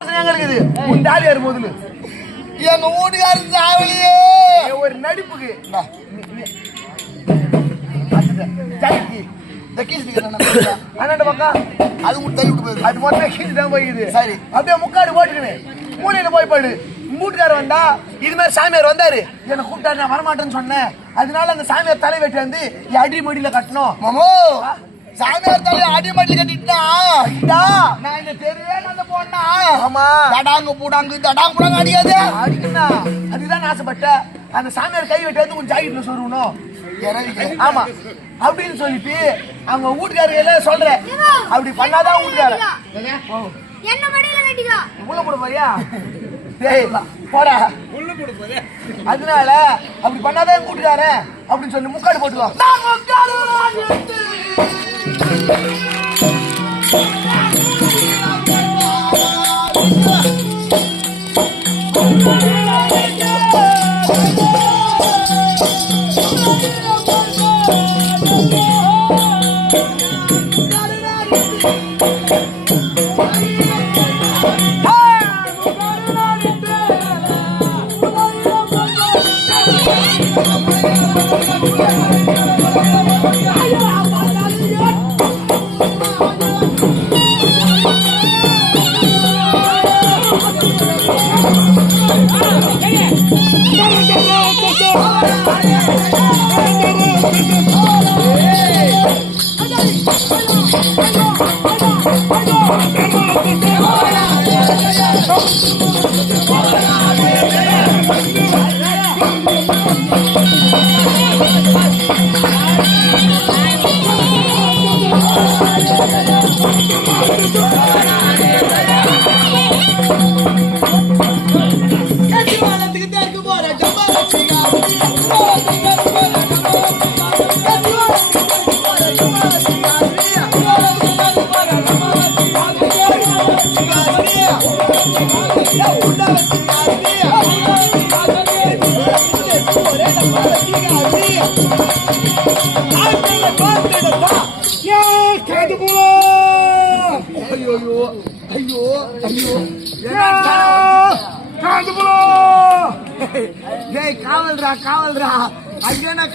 எங்க இருக்குது உன் தாலியார் முதல்ல எங்க வீட்டுக்காரர் சாவலியே. ஒரு நடிப்புக்கு. ஜாக்கி. அது சரி. அப்படியே முக்காடு போட்டுக்கணும் மூலையில போய் பாடு. மூட்டுக்கார வந்தா இது மாதிரி சாமியார் வந்தாரு. என்னை கூப்பிட்டாரு நான் வரமாட்டேன்னு சொன்னேன். அதனால அந்த சாமியார் தலை வெட்டி வந்து அடி மடியில கட்டணும். மாமோ. சாமியார் தலையை அடி மட்டி கட்டிட்டா நான் இந்த தெருவே அந்த போனா. ஆமா. தடாங்க பூடாங்க தடாங்க பூடாங்க அடிக்காது. அடிக்கண்ணா அதுதான் நான் ஆசைப்பட்டேன். அந்த சாமியார் கை வெட்டி வந்து உன் ஜாக்கெட்ல சொல்லணும் ஆமா. அப்படின்னு சொல்லிட்டு அவங்க வீட்டுக்காரங்க எல்லாம் சொல்றேன். அப்படி பண்ணாதான் வீட்டுக்காரன் என்ன மடியில கட்டிக்கோ? உள்ள போட போறியா? டேய் போடா. அதனால அப்படி பண்ணாதான் கூட்டுக்காரன் அப்படின்னு சொல்லி முக்காடு போட்டுக்கோ.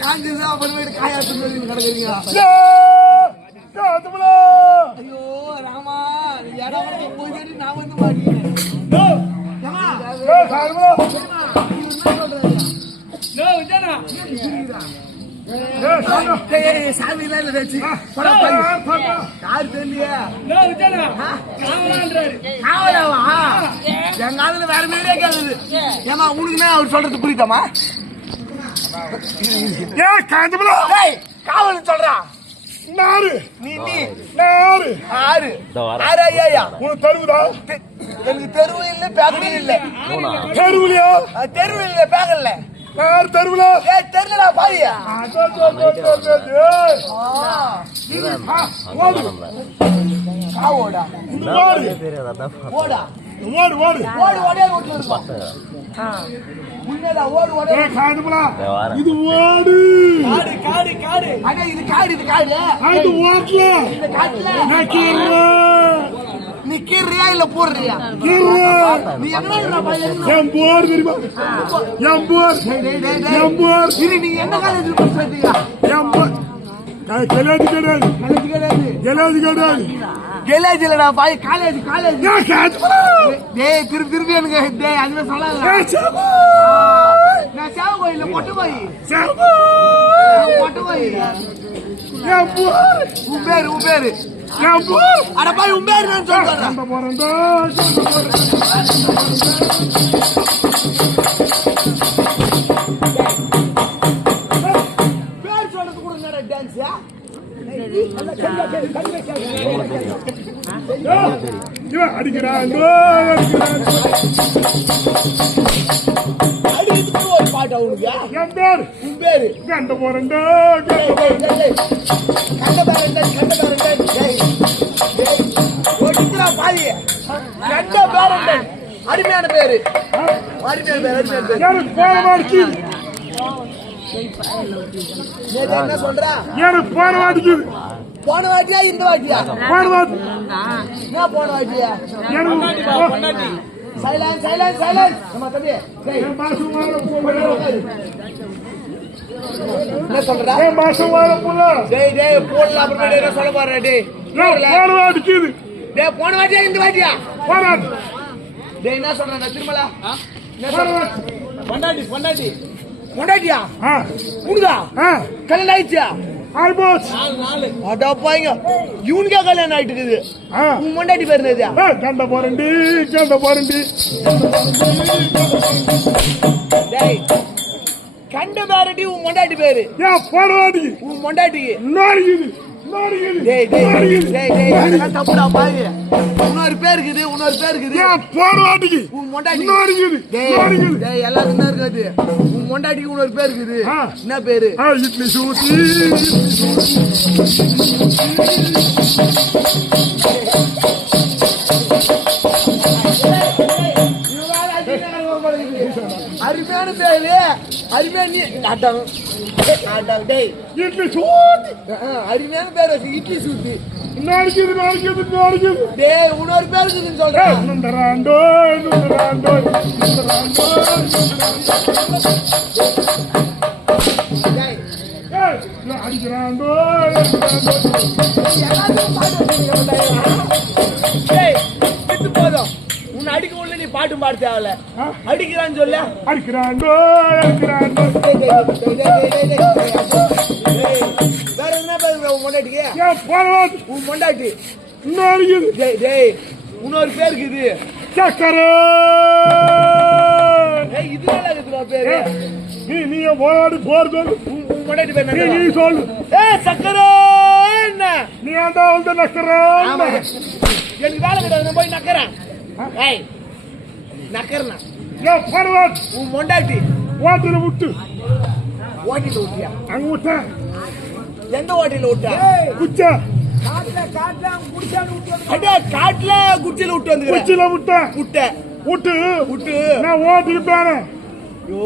காஞ்சது அப்புறமேட்டு காயாத்து சொல்லி கிடக்குறீங்க ஐயோ ராமா இடம் வந்து போய் நான் வந்து மாட்டேன் சாமி தான் வச்சு யாரு தெரியலையே? காவலாவா? எங்க ஆளுல வேற மாதிரியே கேக்குது. ஏமா உனக்குமே அவர் சொல்றது புரியுதாமா டேய் காவல் சொல்றா. நாரு. நீ நீ. நாரு. ஆறு. ஆறு ஐயா உனக்கு தருவுதா? தெ- எனக்கு தெருவு இல்ல பேக்கரி இல்ல. தெருவுலையா? தெருவு இல்ல பேக்கர் இல்ல. யார் தெருவுல? ஏ பாரியா காவோடா ஓடு. ஓடா. ஓடு. ஓடு. ஓடு ஓடியா வீட்டுல இருப்பான் இது ஓடு. காடு காடு காடு. அண்ணா இது காடு இது காடு. அது ஓட்டல. இந்த காட்டுல. நான் நீ கீறியா இல்ல போடுறியா கீறேன் நீ என்ன பையன் என் போர் தெரியுமா? என் போர். என் இது நீங்க என்ன காலேஜ் கெலாதி கிடையாது காலேஜ் கிடையாது காலேஜ் இல்லடா பாய் காலேஜ் காலேஜ். டேய் திருப்பி திருப்பி எனக்கு டேய் அதுவே சாபு நான் சேவ கோயில்ல பொட்டு போய் பொட்டு போய் என் போர் உன் பேரு உன் பேரு என் போர் அட பாய் உன் பேரு நான் சொல்றேன் அடிக்கிறான் அடிக்கிறதுக்கு ஒரு பாட்டு அவனுக்கு என் பேர் உன் பேரு. கண்ட கண்ட கண்ட கண்ட அருமையான பேரு அருமையான பேரு பேரு போன என்ன சொல்றா எனக்கு போன மாட்டேங்குது போன வாட்டியா இந்த வாட்டியா போன வாட்டி என்ன போன வாட்டியா சைலன்ஸ் சைலன்ஸ் சைலன்ஸ் நம்ம தம்பி என்ன சொல்றா என் மாசம் வார போல டேய் டேய் போடல அப்புறம் என்ன சொல்ல டேய் போன டேய் போன வாட்டியா இந்த வாட்டியா போன வாட்டி டேய் என்ன சொல்றா திருமலா என்ன சொல்ற பொண்டாட்டி பொண்டாட்டி உனதா ஆ. கல்யாணம் ஆயிடுச்சா? ஆல்மோஸ்ட் அடப்பாங்க இவனுக்கே கல்யாணம் ஆயிட்டு இருக்குது உன் பொண்டாட்டி பேர் என்னது கண்ட போறண்டி கண்ட போறண்டி டேய் கண்ட உன் பொண்டாட்டி பேரு. ஏன் வாட்டிக்கு உன் பொண்டாட்டிக்கு நாடிக்குது நாடிக்குது டேய் டேய் டேய் டேய் அதெல்லாம் தப்புடா பாரு இன்னொரு பேர் இருக்குது இன்னொரு பேர் இருக்குது. ஏன் வாட்டிக்கு உன் நாடிக்குது டேய் நாடிக்குது டேய் தான் இருக்காது. உன் பொண்டாட்டிக்கு இன்னொரு பேர் இருக்குது. என்ன பேரு? இட்லி இட்லி அருமையான பேரு. அருமையான நீ ஆட்டம் ஆட்டம் டேய். இட்லி ஆ, அருமையான பேர் வச்சு இட்லி சூத்து. நாடிக்குது நாடிக்குது நாடிக்குது டேய் இன்னொரு பேர் இருக்குதுன்னு சொல்றேன் நுந்தராண்டோ நுந்தராண்டோ நுந்தராண்டோ அடிக்கிறாண்டோ அடிக்கிறாண்டோ பாட்டும் பாட தேவையில்ல? அடிக்கிறான்னு சொல்ல. டேய். வேற என்ன பேர் உன் வாட்டி உன் டேய் இன்னொரு பேர் இருக்குது சக்கரை. பேரு. நீ நீ போராடி பேர் நீ சொல்லு. ஏய் சக்கரை என்ன? நீ அந்த வந்து நக்கரா ஆமா. எனக்கு வேலை கிடையாது போய் நக்கறேன். ஏன் போன வாட்டி உன் பொண்டாட்டி. வாட்டில விட்டு ஓட்டில விட்டியா அங்க விட்டேன் எந்த ஓட்டில விட்டா குச்சா. காட்டுல குச்சியில விட்டு வந்துக்கிறேன். குச்சில விட்டேன் விட்ட விட்டு விட்டு நான் ஓட்டிட்டு போனேன் ஐயோ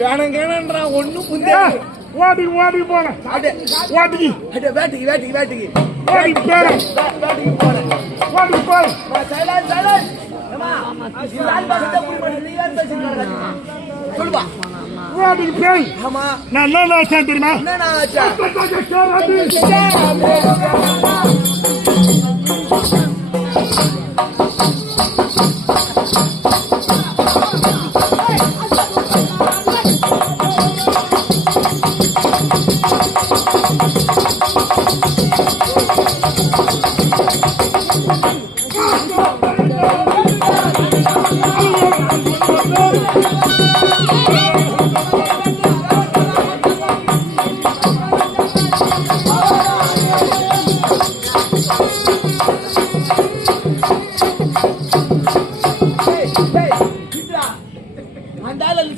பேனங்கேனன்றான் ஒண்ணும் புந்தே ஏய், ஓட்டிக்கு ஓட்டிக்கு போனேன் அடே. ஓட்டிக்கு. அடே வேட்டிக்கு வேட்டிக்கு வேட்டிக்கு. ஓட்டிக்கு போனேன் வேட்டிக்கு போனேன் ஓட்டிக்கு போனேன் சைலன்ஸ் சைலன்ஸ் ஏமா இந்த நான் என்ன தெரியுமா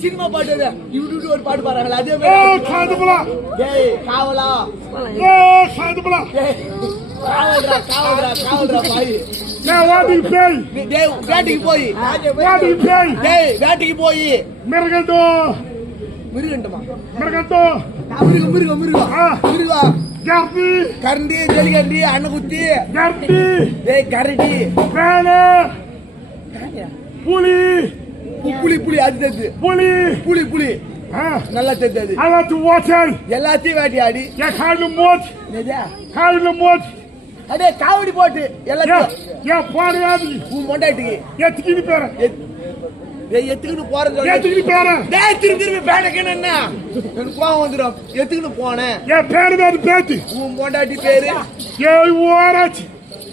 சினிமா பாட்டு இப்படி ஒரு பாட்டு பாடுறாங்களே அதே மாதிரி காதுபலா டேய் காவலா? ஏ காதுபலா டேய் காவல்ரா காவல்ரா காவல்ரா பாய். நான் ஓட்டிக்கு போய் வேட்டைக்கு போய் ஓட்டிக்கு போய் வேட்டைக்கு போய் மிருகண்டோ மிருகண்டமா மிருகண்டோ மிருகம் மிருகம் மிருகம். மிருகம் கர்த்தி கரண்டி ஜல்லிகண்டி அன்னகுத்தி கர்த்தி டேய் கரடி வேலை புலி புலி புலி அது தெரிது புலி புலி புலி நல்லா தெரிஞ்சது அதாச்சு ஓச்சல் எல்லாத்தையும் வேட்டையாடி காலில் என்னது? காலில் மோச்சு அடே காவடி போட்டு ஏன் எல்லாத்தையும் ஏன் போடையாது உன் மொண்டாட்டிக்கு எத்துக்கிட்டு டேய் எத்துக்கிட்டு சொல்லி. எத்துக்கிட்டு பேரன் டேய் திரும்பி திரும்பி பேனக்கன்னு என்ன எனக்கு கோவம் வந்துடும். எத்துக்கிட்டு போனேன் என் பேரு பேரு பேத்தி. உன் பொண்டாட்டி பேரு. ஏழு ஓராச்சு.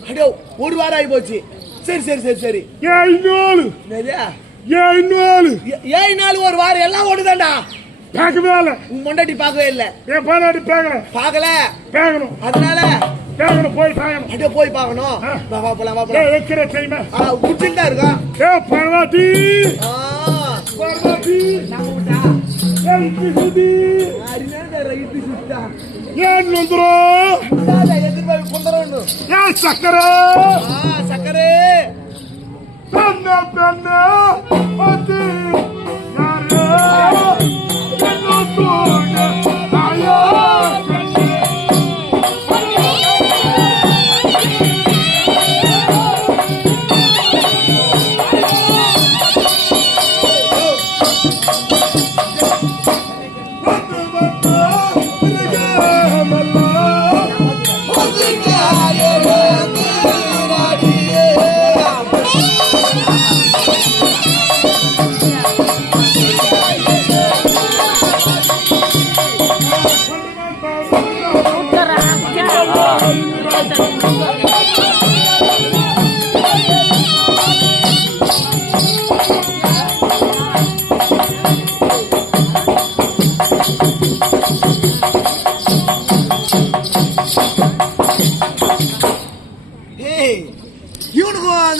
அடே ஒரு வாரம் ஆகி போச்சு சரி சரி சரி சரி. ஏழு நாலு என்னது? ஏழு ஏ- ஏழு நாள் ஒரு வாரம் எல்லாம் ஒண்ணுதான்டா பேக்க வேலை உன் பொண்டாட்டி பார்க்கவே இல்ல. என் பாலாடி பேக்கல பார்க்கல. பேக்கணும் அதனால பேக்கணும் போய் பேக்கணும் அடே போய் பார்க்கணும். வா வா போலாம் வா போலாம். வைக்கிற டைம் ஆ குச்சிட்டு தான் இருக்கா? ஏ பரவாட்டி ஆ. பரவாட்டி நம்ம விட்டா ஏ இட்லி சுதி அருமையான ரைட்டு சுத்தா ஏன் வந்துரும் எதிர்பார்ப்பு கொண்டுறோம் ஏன் சக்கரை. ஆ சக்கரே. பெண்ண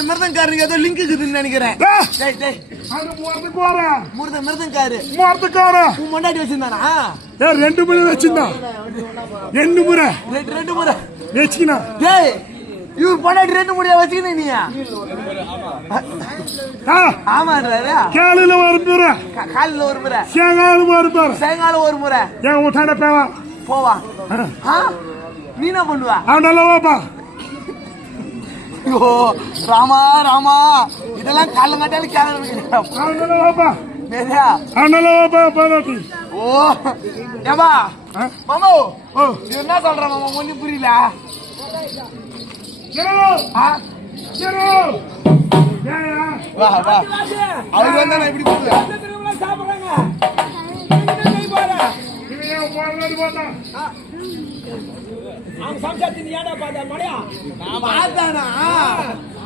மிருதங்காரனுக்கு ஏதோ லிங்க் இருக்குதுன்னு நினைக்கிறேன். டேய், டேய். மிருத மிருதங்காரு. முறத்துக்கார உன் முன்னாடி வச்சிருந்தானா? ஏ ரெண்டு முறை வச்சிருந்தான் ரெண்டு முறை. ரெண்டு ரெண்டு முறை. வச்சுக்கினா. டேய் இவர் பொண்டாட்டி ரெண்டு முடியா வச்சுக்கின நீ? ஆமான்றாரு. கேளுல ஒரு முறை. காலையில ஒரு முறை. சேங்காலும் ஒரு முறை. சாயங்காலம் ஒரு முறை. விட்டாண்ட பேவா? போவா? நீ என்ன பண்ணுவா? அவன் நல்லா வாப்பா. ஐயோ ராமா ராமா. இதெல்லாம் காலம் கட்டாலும் கேட்கறது ஓ ஏமா? மாமா என்ன சொல்ற மாமா? ஒன்னும் புரியல. வா வா. அவர் வந்தா நான் இப்படி கூப்பிடுவேன்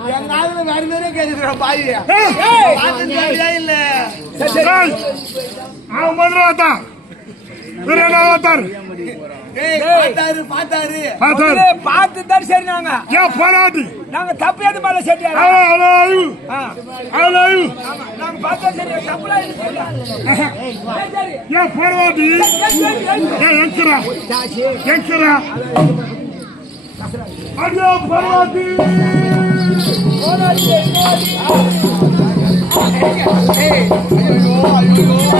எங்க ஆளுல வேற வேற கேக்குற பாய். இல்ல. அவன் ஏய் பார்த்தாரு பார்த்தாரு. பார்த்தாரு. பார்த்து தான் சரி நாங்க. ஏன் போராட்டி? நாங்க தப்பு எது மேல செட்டியா ஐயோ ஐயோ நாங்க பார்த்தா சரி. சரி. ஏன் போராட்டி ஏன் எங்கரா எங்கரா ஐயோ போராட்டி உங்களுக்கு ஏய் ஏய் காந்துபரா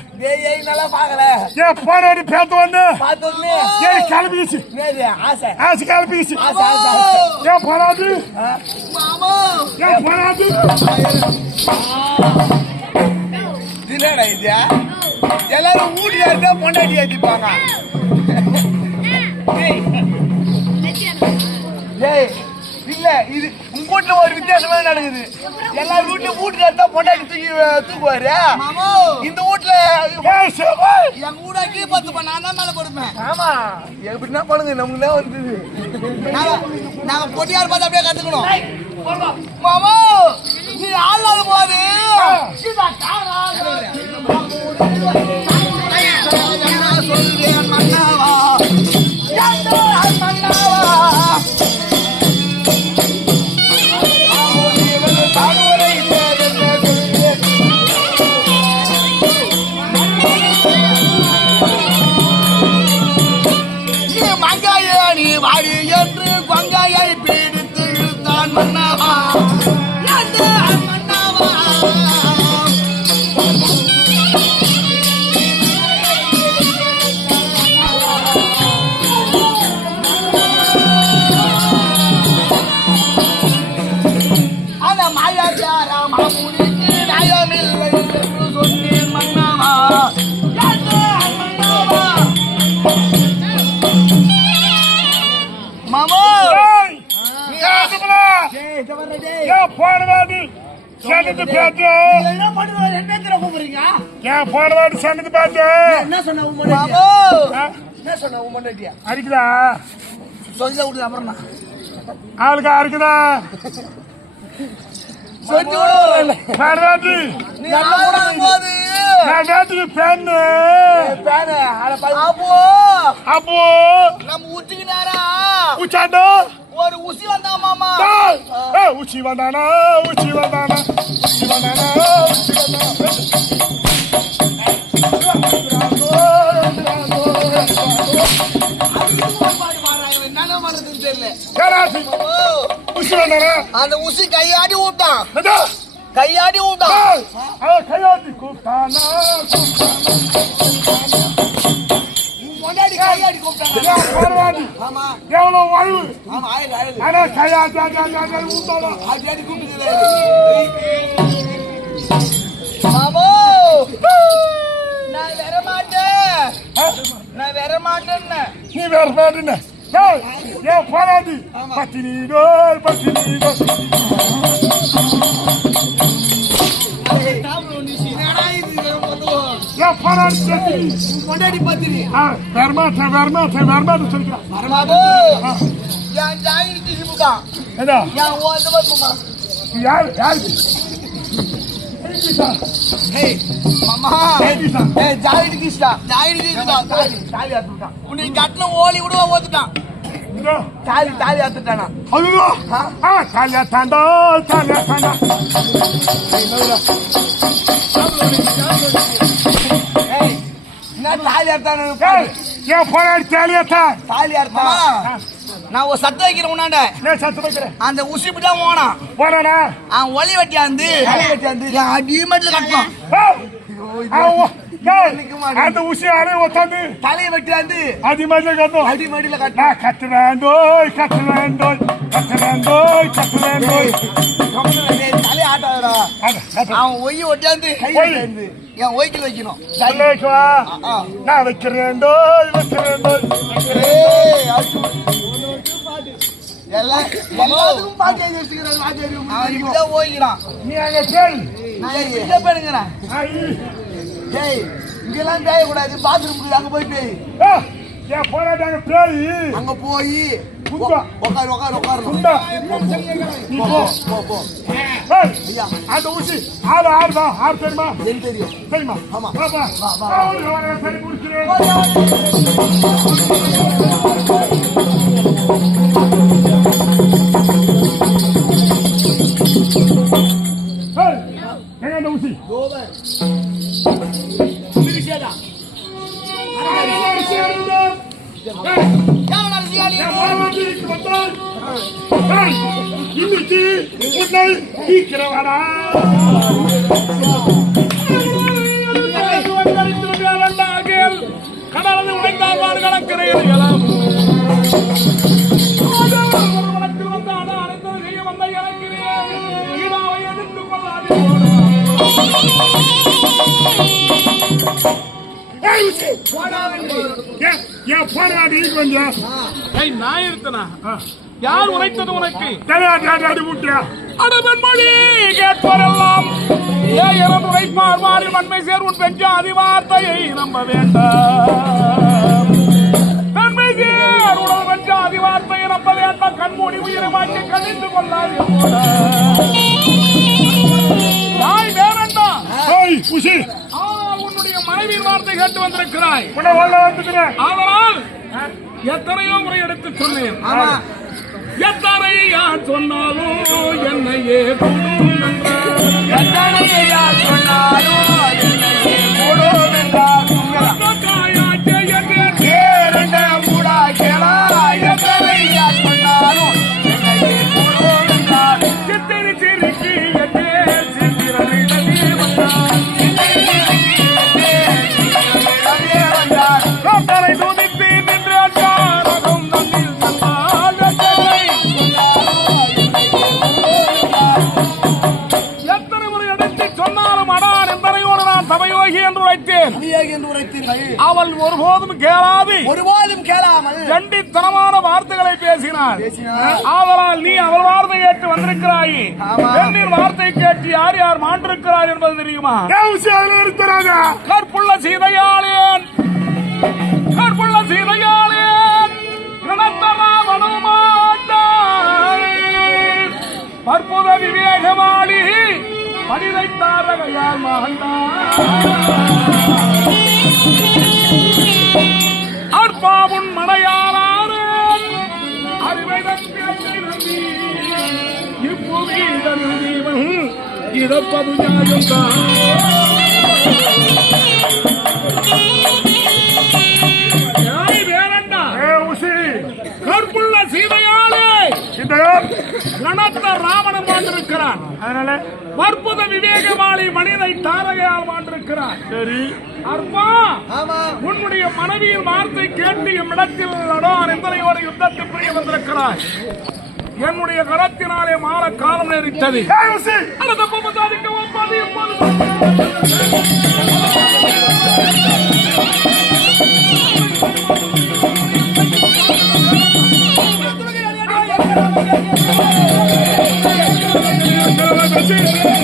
ஏய் நல்லா பாக்கல ஏன் போராட்டி பேத்து வந்து பார்த்தோன்னே ஏன் கிளம்பிச்சு நேரு ஆசை. ஆசை கிளம்பிச்சு ஆசை ஆசை ஆசை. ஏன் போராட்டி மாமா ஏன் போராட்டி இதுலடா இது எல்லாரும் வீட்டுக்காரங்க பொண்டாட்டி ஏத்திப்பாங்க. ஏய் இல்ல இது உங்க வீட்டுல ஒரு வித்தியாசமா நடக்குது. எல்லா வீட்லயும் வீட்டுக்காரர் தான் பொண்டாட்டி தூக்கி தூக்குவாரு. இந்த வீட்டுல எங்க கூட கீ பத்து பண்ண நான் தான் மேல கொடுப்பேன். ஆமா. எப்படின்னா பண்ணுங்க நமக்கு தான் வந்தது. பொட்டியார் பார்த்து அப்படியே கத்துக்கணும். மாமா நீ ஆள் போது ஏன் போராட்டி சன்னது பேத்து என்ன பண்ணுவாரு என்ன தெரியுமா கூப்பிடுறீங்க? ஏன் போராட்டி சன்னது பேத்து என்ன சொன்ன? மாமா என்ன சொன்ன பொண்டாட்டியா அடிக்குதா? சொல்லி விட்டு அப்புறம் ஆளுக்கா இருக்குதா சொல்லி கூட வரல. போராட்டி நீ ஆளும் போது நான் நேற்றுக்கு பெண்ணு பேனு, பாவி. அப்போ? அப்போ? நம்ம ஊட்டிக்கினாரா உச்சாண்டோ? ஒரு உசி வந்தா மாமா. டேய்! ஏய், உச்சி வந்தானா? உச்சி வந்தானா? உச்சி வந்தானா? உச்சி வந்தானா? என்ன பண்றதுன்னு தெரியல. அந்த உசி கையாடி விட்டான்? கையாடி விட்டான் கையாட்டி கூப்பிட்டானா? கையாடி கூப்பிட்டான்? நான் வர மாட்டேன். நான் வர மாட்டேன்னு. நீ வேற பாட்டுன போராடி கொண்டாடி பத்திரி வரமாட்டேன் வரமாட்டேன் வரமாட்டேன் சொல்லிக்கிறான் வரமாபோ என் ஜாயினி கிசிமுதான் ஏடா என் மாமா யார் யாருக்கு ஜாயினி கிஸ்டா ஜாயினி கிஸ்டா தாலி தாலி அறுத்துட்டான் உன்னை கட்டின ஓலி விடுவா ஓத்துட்டான். தாலி தாலி அறுத்துட்டானா அதுவா ஆ தாலியா தாண்டா தாலியா தாண்டா ஏய் என்ன தாலி அறுத்தானு ஏய் ஏன் போராடி தாலியா தான் தாலி அறுத்தா மாமா நான் ஒரு சத்தம் வைக்கிறேன் உன்னாண்ட. சத்து வைக்கிறேன் அந்த உசிப்பு தான் போனான் போறானா அவன் ஒலி வட்டியாந்து தாலி என் அடிமட்டில் கட்டணும் அந்த உசி அரை உட்காந்து தலையை வெட்டியாந்து அது மாதிரி கட்டணும் அடி மடியில கட்டினா நான் கத்துவேண்டோய் கத்துவேண்டோய் கத்துவேண்டோய் கத்துவேண்டோய் தலையை ஆட்டாதடா. அவன் ஒட்டியாந்து ஒய். வெட்டியாந்து என் ஒய்க்கு வைக்கணும். நான் அச்சு. எல்லாம் எல்லாத்துக்கும் பாட்டி எழுதி அவன் இப்படிதான் ஓய்கிறான் நீ அங்க கேள் நான் பிள்ளை பேருங்கிறேன் டேய் இங்கெல்லாம் தேயக்கூடாது பாத்ரூமுக்கு அங்க போய் பேய். என் போராட்டாங்க பேய். அங்க போய். உட்காரு உட்காரு உட்காரு குண்டா. போ போ அந்த ஊசி. ஆறு ஆறு தான். ஆறு தெரியுமா? தெரியும். தெரியுமா? ஆமா. வா, வா. வா, வா. கொள்ளாதே ஏய், உச்சி. ஏன், ஏன் போராடி கொஞ்சம் நான் இருந்தனா? யார் உரைத்தது உனக்கு? தலையாட்டி முட்டியா அடவன்மொழி கேட்பரெல்லாம் ஏ உரைப்பார் மாறி மண்மை சேர் உன் பெற்ற அதிவார்த்தையை நம்ப வேண்டாம். நன்மை சேர் உடல் பெற்ற அதிவார்த்தையை நம்ப வேண்டாம். கண்மூடி உயிரை மாற்றி கழித்து கொள்ளாது தாய் வேறண்டா ஏய் உசி. ஆனால் உன்னுடைய மனைவியின் வார்த்தை கேட்டு வந்திருக்கிறாய். ஆனால் எத்தனையோ முறை எடுத்து சொன்னேன். ஆமா. எத்தனை யார் சொன்னாலும் என்னையே எத்தனை யார் சொன்னாலும் என்னையே ஆதலால் நீ அவள் வார்த்தை கேட்டு வந்திருக்கிறாய். பெண்ணின் வார்த்தை கேட்டு யார் யார் மாண்டிருக்கிறார் என்பது தெரியுமா? இருக்கிறாங்க. கற்புள்ள சீதையாளேன் கற்புள்ள சீதையாளேன் நடத்தமாட்டாய் பற்புத விவேகமாளி மனிதை தாரகையால் அற்பாவுன் மனையாளாரேன் அறிவை தப்பி நம்பி ஜீவன் இறப்பது நியாயம்தான் கற்புள்ள சீதையாளே இந்த கணத்த ராவணன் மாண்டிருக்கிறான் அதனால பற்புத விவேகமாளி மனிதை தாரகையால் மாண்டிருக்கிறான் சரி. அற்பா! ஆமா. உன்னுடைய மனைவியின் வார்த்தை கேட்டு எம்மிடத்தில் நடான் எந்தனையோட யுத்தத்தில் புரிய வந்திருக்கிறாய்? என்னுடைய கரத்தினாலே மாற காலம் நேரிட்டது. ஏய் உசி அந்த தப்பு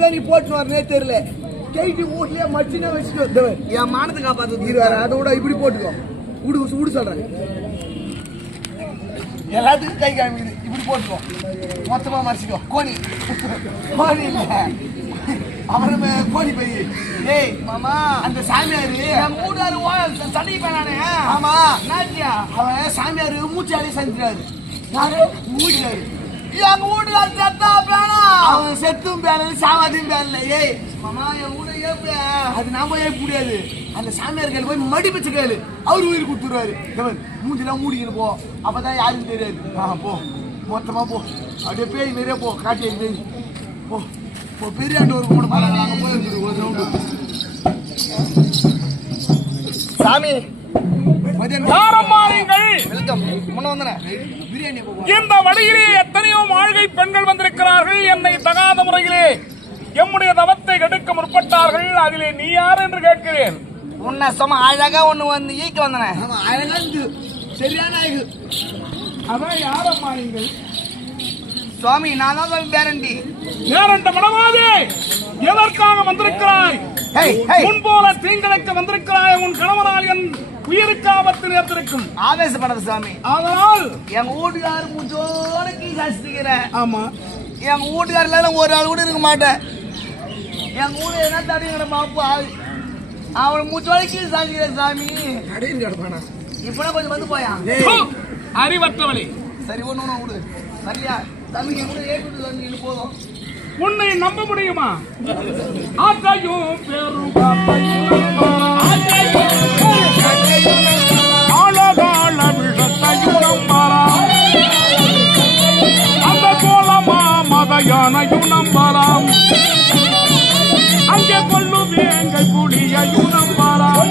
தான் நீ போட்டு வரனே தெரியல. கைக்கு வீட்லயே மச்சினா வச்சுட்டு வந்தவன் என் மானத்தை காப்பாத்து வேற அதை விட இப்படி போட்டுக்கோ. விடு விடு சொல்றேன். எல்லாத்துக்கும் கை காமிக்குது. இப்படி போட்டுக்கோ. மொத்தமா மறைச்சிக்கோ. கோணி கோணி இல்ல. அப்புறமே கோணி பை. ஏய் மாமா. அந்த சாமியாரு. ஓ சண்டைக்கு போனானே ஆமா. என்னாச்சியா அவன் சாமியாரு மூச்சு அடி செஞ்சுறாரு யாரு மூடினாரு எங்க வீட்டுக்கார செத்தா அவன் செத்தும் பேரல சாவாதியும் பேரல ஏய் மாமா என் வீடு ஏப்ப அது நாம ஏன் முடியாது. அந்த சாமியார் கேளு போய் மடி வச்சு கேளு. அவரு உயிர் கொடுத்துருவாரு. கவன் மூஞ்சிலாம் மூடிக்கணும் போ. அப்பதான் யாருக்கும் தெரியாது. ஆ போ. மொத்தமா போ. அப்படியே பேய் நிறைய போ. காட்டி பேய். போ. போ. பெரிய ஆண்டு ஒரு கூட பாருங்க அங்க போய் இருக்குது ஒரு ரவுண்டு சாமி. போ இந்த வழியிலே எத்தனையோ மாழ்கை பெண்கள் வந்திருக்கிறார்கள். என்னை தகாத முறையிலே எம்முடைய தவத்தை கெடுக்க முற்பட்டார்கள். அதிலே நீ யார் என்று கேட்கிறேன். உன்னை சும்மா அழகா ஒண்ணு வந்து ஈக்க வந்தனே. ஆமா அழகா சரியான அழகு. அதான் யாரம்மா நீங்கள் சுவாமி நான் தான் சுவாமி பேரண்டி. நேரண்ட மனமாதே எதற்காக வந்திருக்கிறாய்? ஹேய் ஹேய் முன் போல தீங்கிழக்க வந்திருக்கிறாய் உன் கணவனால் என் உயிருக்கு ஆபத்து நேர்ந்திருக்கும் ஆவேசப்படாத சுவாமி. அதனால் எங்க வீட்டுக்காரர் மூச்சோட கீ சாசிக்கிறேன் ஆமா. எங்க வீட்டுக்காரில் ஒரு ஆள் கூட இருக்க மாட்டேன். எங்க வீடு என்ன தடிங்கிற பாப்பா? அவன் மூச்சோட கீ சாசிக்கிறேன் சாமி இப்பனா கொஞ்சம் வந்து போயா? அறிவற்றவளே. சரி ஒண்ணு ஒண்ணு விடு சரியா? தம்பிக்கு கூட ஏற்று போதும். உன்னை நம்ப முடியுமா? ஆற்றையும் பெரும் காத்தையும் யானையும் நம்பலாம் அங்கே கொள்ளும் வேங்கை புலியையும் நம்பலாம்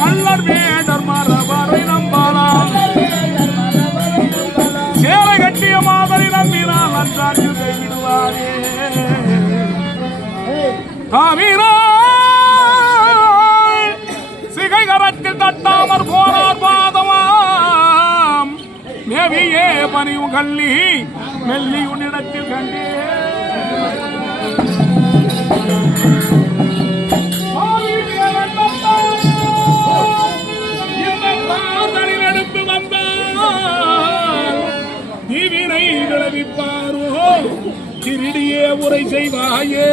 கள்ளர் வேடர் மரபரை நம்பலாம் சேலை கட்டிய மாதிரி நம்பினால் அன்றாடில் கைவிடுவாரே தாமினாய் கரத்தில் தட்டாமற் போனார் பாதமாம் மேவியே பணிவு கள்ளி மெல்லி உன்னிடத்தில் கண்டே தீவினை விளைவிப்பாரோ? திருடியே உரை செய்வாயே.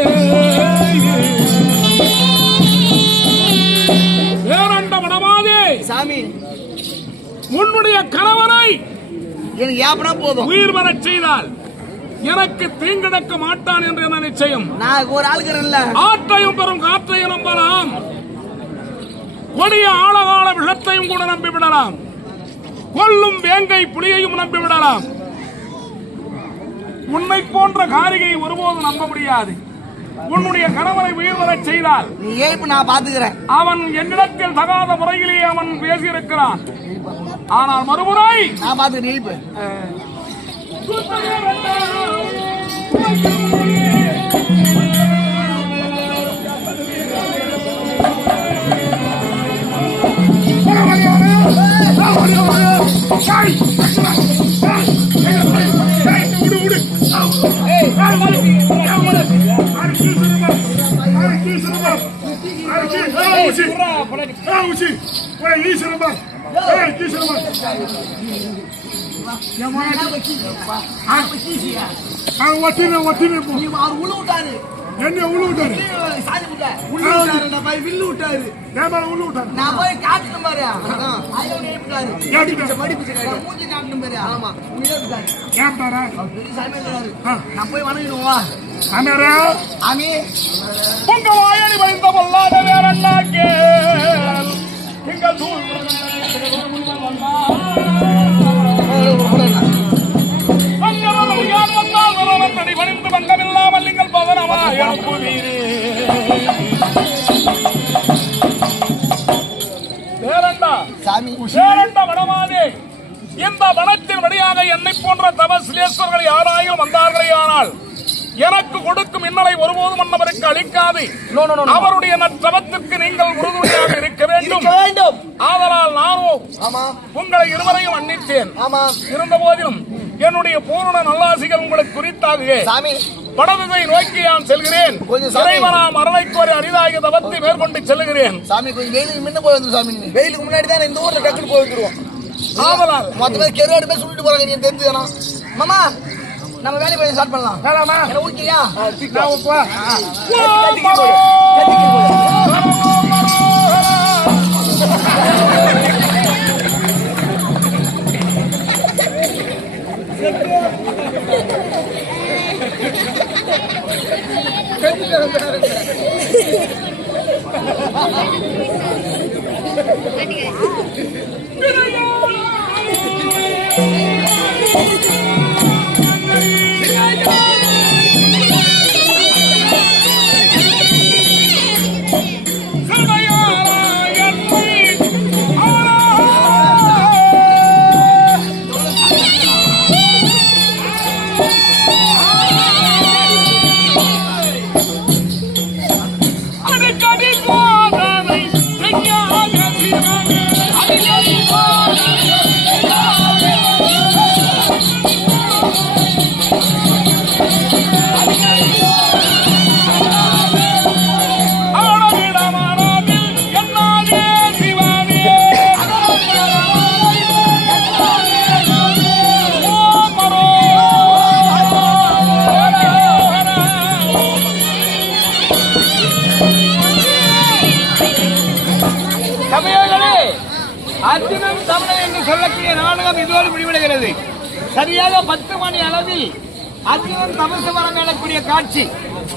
உன்னுடைய கணவனை எனக்கு ஏப்பனா போதும்? உயிர் வரச் செய்தால் எனக்கு தீங்கிழக்க மாட்டான் என்று என்ன நிச்சயம்? நான் ஒரு ஆளுக்கிறேன்ல ஆற்றையும் பெறும் காற்றையும் நம்பலாம். கொடிய ஆழகால விஷத்தையும் கூட நம்பிவிடலாம். கொல்லும் வேங்கை புலியையும் நம்பிவிடலாம். உன்னை போன்ற காரிகை ஒருபோதும் நம்ப முடியாது. உன்னுடைய கணவனை உயிர் வரச் செய்தால் நீ ஏப்பு நான் பாத்துக்கிறேன் அவன் என்னிடத்தில் தகாத முறையிலே அவன் பேசியிருக்கிறான். ஆனால் மறுமுறை நான் பாத்துக்கிறேன் ஏப்பு ஒட்டின ஒட்டின அவர் உள்ள விட்டாரு என்ன உள்ள விட்டாரு சாதி விட்டா உள்ள விட்டாரு, பையன் வில்லு விட்டாரு. ஏன் மேல உள்ள விட்டாரு நான் போய் காட்டணும் பாரு ஐயோ எழுப்பிட்டாரு ஏடிட்டாரு நான் மூஞ்சி காட்டணும் பாரு ஆமா எழுப்பிட்டாரு ஏன் தாரா அவர் பெரிய சாமி இருக்கிறாரு. ஆ. நான் போய் வணங்கிடுவோம் வா அண்ணாரா ஆமி உங்க வாயடி வைந்த பொல்லாத வேறல்லா கேள் இந்த வனத்தின் வழியாக என்னை போன்ற தவசிலேஸ்வர்கள் யாராயும் வந்தார்களே ஆனால் எனக்கு கொடுக்கும் இன்னலை ஒருபோதும் மன்னவருக்கு அளிக்காது. அவருடைய நற்றவத்திற்கு நீங்கள் உறுதுணையாக இருக்க வேண்டும். வேண்டும். ஆதலால் நானும் உங்களை இருவரையும் மன்னித்தேன் ஆமா. இருந்த போதிலும் என்னுடைய பூரண நல்லாசிகள் உங்களுக்கு குறித்தாக சாமி. படகுகை நோக்கி நான் செல்கிறேன். இறைவனாம் அருளை கோரி அரிதாகிய தவத்தை மேற்கொண்டு செல்கிறேன் சாமி கொஞ்சம் வெயிலுக்கு முன்ன போய் வந்து சாமி. வெயிலுக்கு முன்னாடி தான் இந்த ஊர்ல டக்குனு போய் வந்துருவோம். ஆதலால் மொத்த பேர் கெருவாடு பேர் சொல்லிட்டு போறாங்க நீ தெரிஞ்சுக்கணும் மாமா நம்ம வேலையை போய் ஸ்டார்ட் பண்ணலாம். வேலாமா என்ன ஊக்கியா? நான் உப்பா கத்திக்கு போடு கத்திக்கு போடு சமயங்களே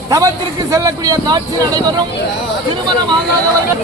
தவத்திற்கு செல்லக்கூடிய காட்சி நடைபெறும். திருமணம் ஆகாதவர்கள்.